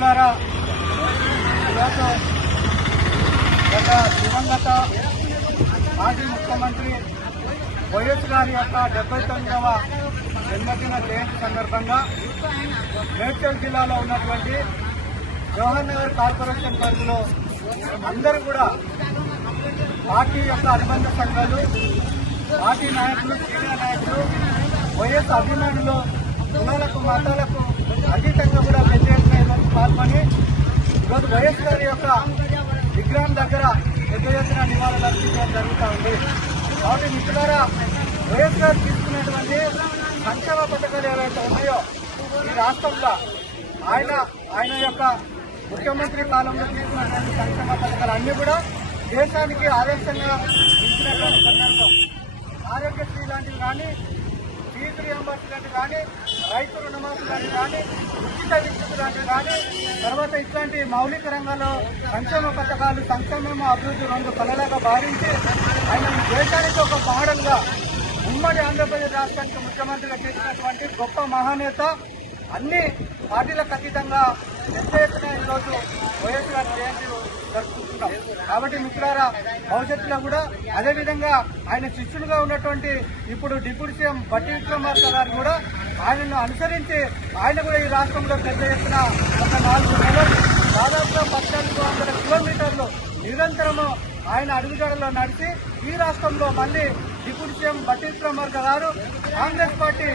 మిత్రులారా ఈరోజు గత దివంగత మాజీ ముఖ్యమంత్రి వైఎస్ గారి యొక్క డెబ్బై తొమ్మిదవ జన్మదిన జయంతి సందర్భంగా మేడ్చల్ జిల్లాలో ఉన్నటువంటి జవహర్ నగర్ కార్పొరేషన్ పరిధిలో అందరూ కూడా పార్టీ యొక్క అనుబంధ సంఘాలు పార్టీ నాయకులు సీనియర్ నాయకులు వైఎస్ అభిమానులు కులాలకు మతాలకు అతీతంగా కూడా పెద్ద పాల్గొని ఈరోజు వైఎస్ గారి యొక్క విగ్రహం దగ్గర పెద్ద ఎత్తున నివాళులు అర్పించడం జరుగుతూ ఉంది. కాబట్టి మిత్రులారా వైఎస్ గారు తీసుకున్నటువంటి సంక్షేమ పథకాలు ఏవైతే ఉన్నాయో ఈ రాష్ట్రంలో ఆయన ఆయన యొక్క ముఖ్యమంత్రి కాలంలో తీసుకున్నటువంటి సంక్షేమ పథకాలు అన్నీ కూడా దేశానికి ఆదర్శంగా ఇచ్చినటువంటి సందర్భం. ఆరోగ్యశ్రీ లాంటివి కానీ ఫీజు రియంబర్స్మెంట్ కానీ రైతు రుణమాఫీ లాంటివి కానీ ఉచిత విద్యుత్ లాంటివి కానీ తర్వాత ఇట్లాంటి మౌలిక రంగంలో సంక్షేమ పథకాలు సంక్షేమం అభివృద్ధి రెండు కళలాగా భావించి ఆయన ఈ దేశానికి ఒక మోడల్గా ఉమ్మడి ఆంధ్రప్రదేశ్ రాష్ట్రానికి ముఖ్యమంత్రిగా చేసినటువంటి గొప్ప మహానేత అన్ని పార్టీలకు అతీతంగా పెద్ద ఎత్తున ఈరోజు వైఎస్ గారి జయంతిలు జరుపుకుంటున్నాం. కాబట్టి మిత్రులారా భవిష్యత్తులో కూడా అదేవిధంగా ఆయన శిష్యులుగా ఉన్నటువంటి ఇప్పుడు డిప్యూటీ సీఎం బట్టి విక్రమార్క గారు కూడా ఆయనను అనుసరించి ఆయన కూడా ఈ రాష్ట్రంలో పెద్ద ఎత్తున ఒక నాలుగు నెలలు దాదాపుగా పద్నాలుగు వందల కిలోమీటర్లు నిరంతరము ఆయన అడుగుజాడలో నడిచి ఈ రాష్ట్రంలో మళ్ళీ డిప్యూటీ సీఎం బట్టి విక్రమార్క గారు కాంగ్రెస్ పార్టీ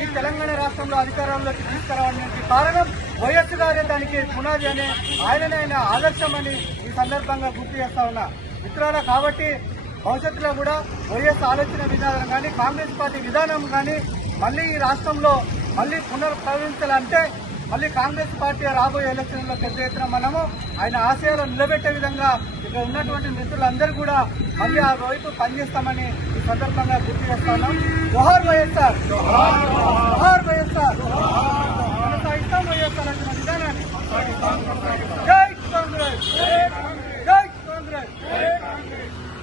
ఈ తెలంగాణ రాష్ట్రంలో అధికారంలోకి తీసుకురావడానికి కారణం వైఎస్ గారే దానికి పునాది అని ఆయననే ఆయన ఆదర్శమని ఈ సందర్భంగా గుర్తు చేస్తా ఉన్నా. మిత్రులారా కాబట్టి భవిష్యత్తులో కూడా వైఎస్ ఆలోచన విధానం కానీ కాంగ్రెస్ పార్టీ విధానం కానీ మళ్ళీ ఈ రాష్ట్రంలో మళ్ళీ పునర్ప్రవేశించాలంటే మళ్ళీ కాంగ్రెస్ పార్టీ రాబోయే ఎలక్షన్లో పెద్ద ఎత్తున మనము ఆయన ఆశయాలు నిలబెట్టే విధంగా ఇక్కడ ఉన్నటువంటి మిత్రులందరూ కూడా మళ్ళీ ఆ వైపు పనిచేస్తామని ఈ సందర్భంగా గుర్తు చేస్తాను. జోహార్ వైఎస్ఆర్ జోహార్ వైఎస్ఆర్ ఇష్టం వైఎస్ఆర్ అంటున్న విధానాన్ని